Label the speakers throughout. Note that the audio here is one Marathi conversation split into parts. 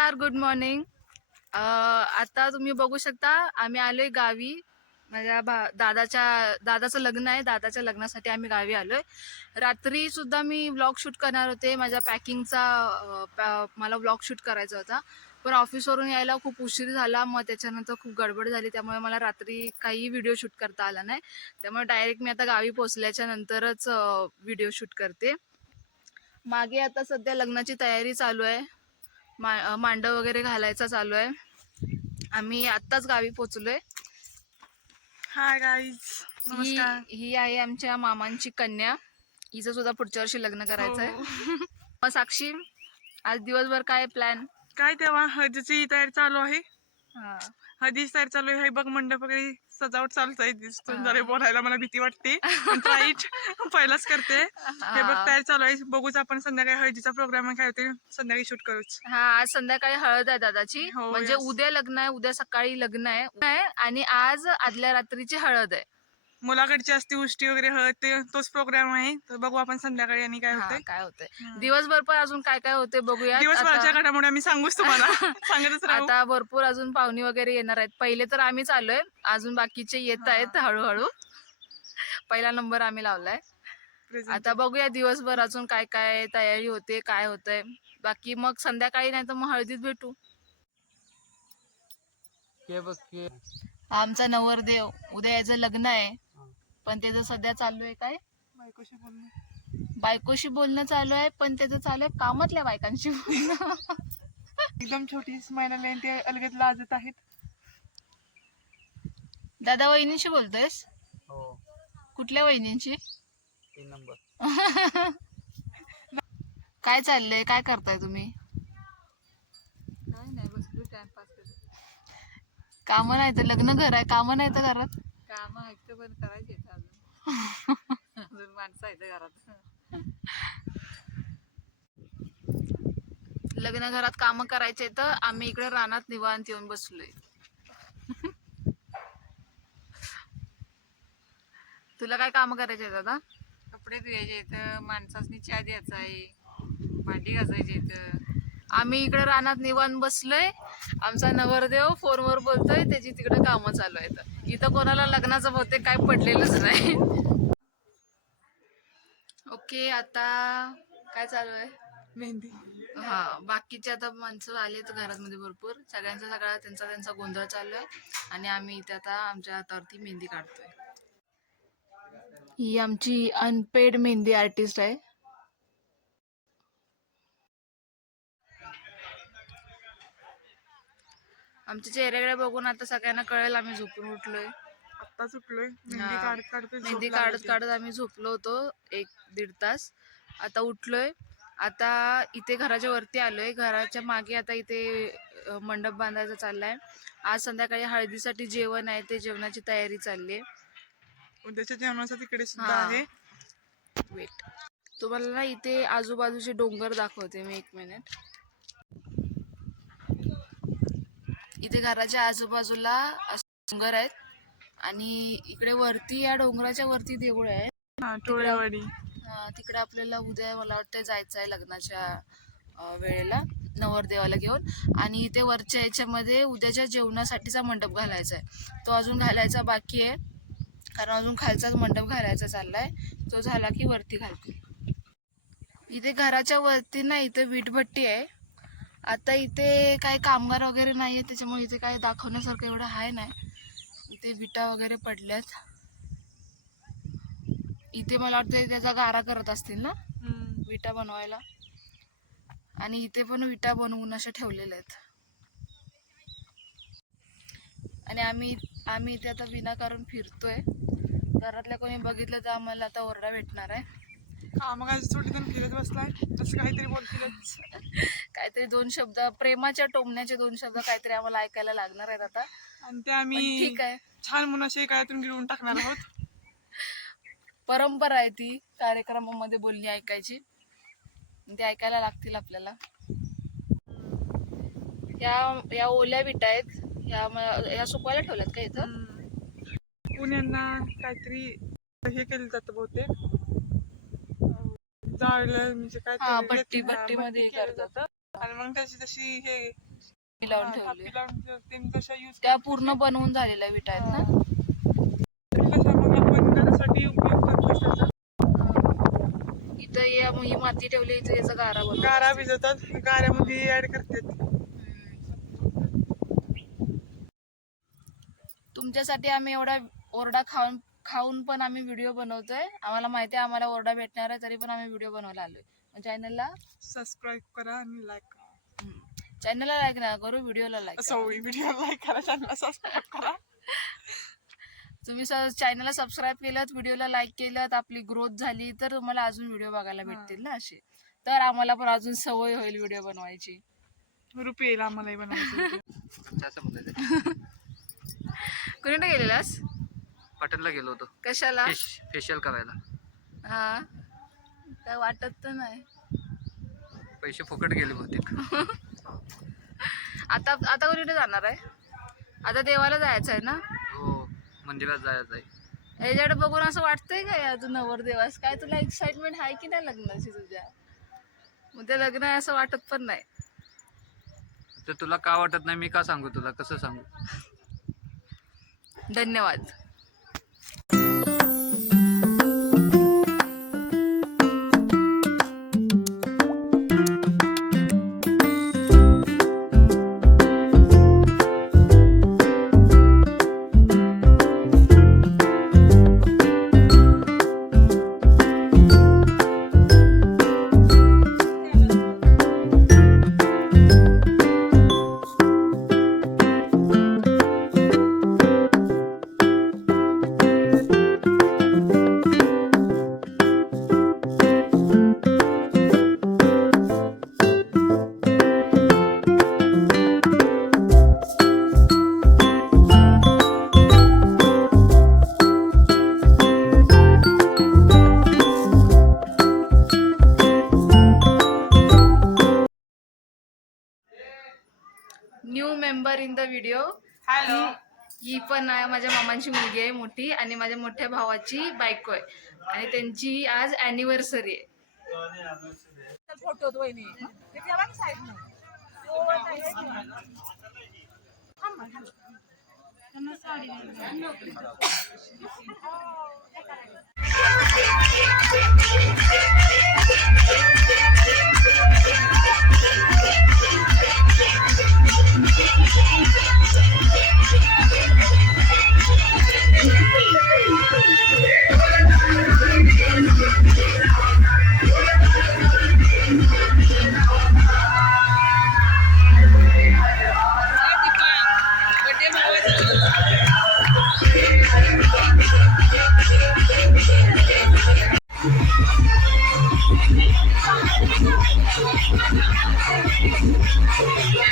Speaker 1: नमस्कार गुड मॉर्निंग आता तुम्ही बघू शकता आम्ही आलोय गावी. माझ्या भा दादाच्या दादाचं लग्न आहे. दादाच्या लग्नासाठी आम्ही गावी आलोय. रात्री सुद्धा मी व्लॉग शूट करणार होते. माझ्या पॅकिंगचा मला व्लॉग शूट करायचा होता. पण ऑफिसवरून यायला खूप उशीर झाला. मग त्याच्यानंतर खूप गडबड झाली. त्यामुळे मला रात्री काही व्हिडिओ शूट करता आला नाही. त्यामुळे डायरेक्ट मी आता गावी पोचल्याच्या नंतरच व्हिडिओ शूट करते. मागे आता सध्या लग्नाची तयारी चालू आहे. मा मांडव वगैरे घालायचा चालू आहे. आम्ही आत्ताच गावी पोचलोय.
Speaker 2: हाय गाईज
Speaker 1: ही
Speaker 2: नमस्कार.
Speaker 1: ही आहे आमच्या मामांची कन्या. हिचं सुद्धा पुढच्या वर्षी लग्न करायचं आहे
Speaker 2: हो.
Speaker 1: मग साक्षी आज दिवसभर काय प्लॅन
Speaker 2: काय तेव्हा हळदीची तयारी चालू आहे? हळदीची तयारी चालू आहे. हे बघ मंडप वगैरे सजावट आहे दिसतून. जरा बोलायला मला भीती वाटते. पहिलाच करते. हे. बघ तयारी चालू आहे. बघूच आपण संध्याकाळी हळदीचा प्रोग्राम काय होते संध्याकाळी शूट करूच.
Speaker 1: हा आज संध्याकाळी हळद आहे दादाची.
Speaker 2: हो,
Speaker 1: म्हणजे. उद्या लग्न आहे उद्या सकाळी लग्न आहे आणि आज आदल्या रात्रीची हळद आहे.
Speaker 2: मुलाकडची असते उष्टी वगैरे हळद ते तोच प्रोग्राम आहे. तर बघू आपण संध्याकाळी आणि काय
Speaker 1: हा,
Speaker 2: होते
Speaker 1: काय होतंय. दिवसभर पण अजून काय काय होते बघूया
Speaker 2: दिवसभराच्या घडामोडी आम्ही सांगूच तुम्हाला. सांगतच राहू.
Speaker 1: आता भरपूर अजून पाहुणी वगैरे येणार आहेत. पहिले तर आम्हीच आलोय अजून बाकीचे येत आहेत हळूहळू. पहिला नंबर आम्ही लावलाय. आता बघूया दिवसभर अजून काय काय तयारी होते काय होतंय. बाकी मग संध्याकाळी नाही तर मग हळदीत भेटू.
Speaker 3: बघ
Speaker 1: आमचा नवरदेव उद्या याचं लग्न आहे. पण त्याचं सध्या चालू आहे काय?
Speaker 2: बायकोशी बोलणं.
Speaker 1: बायकोशी बोलणं चालू आहे पण त्याचं चालू आहे कामातल्या बायकांशी बोलणं.
Speaker 2: एकदम छोटी आणि ते अलगद लाजत आहेत.
Speaker 1: दादा वहिनीशी बोलतोयस?
Speaker 3: हो.
Speaker 1: कुठल्या वहिनींशी?
Speaker 3: तीन नंबर.
Speaker 1: काय चाललंय? काय करताय तुम्ही? काय नाही बसलो टाइमपास काम नाही तर लग्न घर आहे काम नाही तर घरात?
Speaker 4: काम आहेत पण करायचे अजून माणसं आहेत घरात.
Speaker 1: लग्न घरात काम करायचे तर आम्ही इकडे रानात निवांत येऊन बसलोय. तुला काय काम करायचे दादा?
Speaker 4: कपडे धुवायचे आहेत माणसासनी चहा द्यायचा आहे भांडी घासायची आहेत.
Speaker 1: आम्ही इकडे रानात निवांत बसलोय. आमचा नवरदेव फोनवर बोलतोय त्याची तिकडे कामं चालू आहेत. इथं कोणाला लग्नाचं बहुतेक काय पडलेलंच नाही. ओके आता काय चालू आहे?
Speaker 2: मेहंदी.
Speaker 1: हा बाकीचे आता माणसं आलेत घरामध्ये भरपूर. सगळ्यांचा सगळा त्यांचा त्यांचा गोंधळ चालू आहे. आणि आम्ही इथे आता आमच्या हातावरती मेहंदी काढतोय. ही आमची अनपेड मेहंदी आर्टिस्ट आहे. आमच्या चेहऱ्याकडे बघून आता सगळ्यांना कळेल आम्ही झोपून उठलोय.
Speaker 2: आत्ता सुटलोय मेहंदी
Speaker 1: हा.
Speaker 2: काढत काढत झोप
Speaker 1: मेहंदी काढत
Speaker 2: लागायची.
Speaker 1: काढत आम्ही झोपलो होतो एक दीड तास. आता उठलोय. आता इथे घराच्या वरती आलोय. घराच्या मागे आता इथे अ, मंडप बांधायचा चाललाय. आज संध्याकाळी हळदीसाठी जेवण आहे. ते जेवणाची तयारी चालली आहे.
Speaker 2: उद्याच्या जेवणाचं तिकडे सुद्धा
Speaker 1: हा.
Speaker 2: आहे.
Speaker 1: वेट तुम्हाला ना इथे आजूबाजूचे डोंगर दाखवते मी एक मिनिट इथे घराच्या आजूबाजूला डोंगर आहेत. आणि इकडे वरती या डोंगराच्या वरती देऊळ आहे.
Speaker 2: टोळेवाडी
Speaker 1: तिकडे आपल्याला उद्या मला वाटतं जायचं आहे लग्नाच्या वेळेला नवरदेवाला घेऊन. आणि इथे वरच्या याच्यामध्ये उद्याच्या जेवणासाठीचा मंडप घालायचा आहे तो अजून घालायचा बाकी आहे. कारण अजून खालचाच मंडप घालायचा चाललाय. तो झाला की वरती घालतील इथे घराच्या वरती ना इथे वीटभट्टी आहे. आता इथे काही कामगार वगैरे नाही आहे त्याच्यामुळे इथे काही दाखवण्यासारखं एवढं आहे नाही. इथे विटा वगैरे पडल्यात. इथे मला वाटतं त्याचा गारा करत असतील ना. विटा बनवायला. आणि इथे पण विटा बनवून अशा ठेवलेल्या आहेत. आणि आम्ही आम्ही इथे आता विनाकारण फिरतोय. घरातल्या कोणी बघितलं तर आम्हाला आता ओरडा भेटणार आहे.
Speaker 2: हा मग आज सुटीतून फिरत बसलाय. असं काहीतरी बोलतीलच
Speaker 1: काहीतरी दोन शब्द प्रेमाच्या टोमण्याचे दोन शब्द काहीतरी आम्हाला ऐकायला लागणार आहेत आता.
Speaker 2: आणि ते
Speaker 1: पण
Speaker 2: आम्ही
Speaker 1: ठीक आहे.
Speaker 2: छान म्हणून असे काळातून गिळून टाकणार आहोत.
Speaker 1: परंपरा आहे ती कार्यक्रमामध्ये बोलणी ऐकायची. ते ऐकायला लागतील आपल्याला. या या ओल्या विटा आहेत. या म- या सुकवायला ठेवल्यात का इथं.
Speaker 2: पुण्यांना काहीतरी हे केलं जातं बहुतेक. जाळलं म्हणजे काय
Speaker 1: हा
Speaker 2: ते-
Speaker 1: भट्टी भट्टी मध्ये
Speaker 2: केलं
Speaker 1: करतात
Speaker 2: आणि मग त्याची तशी हे
Speaker 1: लावून
Speaker 2: हा,
Speaker 1: ठेवली.
Speaker 2: लावून ठेव- यूज
Speaker 1: त्या पूर्ण बनवून झालेल्या विटा आहेत ना?
Speaker 2: कशा मग आपण घरासाठी उपयोग करतो त्याचा.
Speaker 1: इथं ही माती ठेवली इथं याचा गारा बनवला
Speaker 2: गारा भिजवतात गाऱ्यामध्ये ऍड करतात.
Speaker 1: तुमच्यासाठी आम्ही एवढा ओरडा खाऊन खाऊन पण आम्ही व्हिडिओ बनवतोय. आम्हाला माहिती आहे आम्हाला ओरडा भेटणार आहे तरी पण आम्ही व्हिडिओ बनवायला आलोय. चॅनलला
Speaker 2: सबस्क्राईब करा आणि लाईक करा.
Speaker 1: चॅनलला लाईक ना करू व्हिडिओला लाईक
Speaker 2: सॉरी व्हिडिओ लाईक करा चॅनल सबस्क्राईब करा.
Speaker 1: तुम्ही चॅनलला सबस्क्राईब केलं व्हिडिओला लाईक केलं आपली ग्रोथ झाली तर तुम्हाला अजून व्हिडिओ बघायला भेटतील ना असे. तर आम्हाला पण अजून सवय होईल व्हिडिओ बनवायची.
Speaker 2: रुपये येईल आम्हालाही बनवायचं.
Speaker 3: असं बोलायचं
Speaker 1: कुणीकडे गेलेलास?
Speaker 3: हॉटेलला गेलो होतो.
Speaker 1: कशाला?
Speaker 3: फेश फेशियल करायला.
Speaker 1: हा. काय वाटत तर नाही.
Speaker 3: पैसे फुकट गेले बहुतेक.
Speaker 1: आता आता कुणीकडे जाणार आहे? आता देवाला जायचं आहे ना?
Speaker 3: हो मंदिरात जायचं आहे.
Speaker 1: याच्याकडे बघून असं वाटतंय का या तू नवरदेवास काय तुला एक्साइटमेंट आहे की नाही लग्नाची तुझ्या? उद्या लग्न आहे असं वाटत पण नाही.
Speaker 3: तर तुला का वाटत नाही? मी का सांगू तुला? कसं सांगू?
Speaker 1: धन्यवाद. Member in the video
Speaker 2: hello
Speaker 1: ही पण आहे माझ्या मामांची मुलगी आहे मोठी आणि माझ्या मोठ्या भावाची बायको आहे. आणि त्यांची आज अॅनिव्हर्सरी आहे.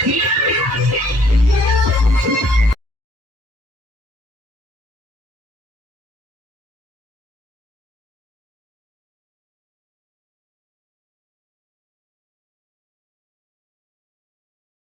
Speaker 1: Yeah.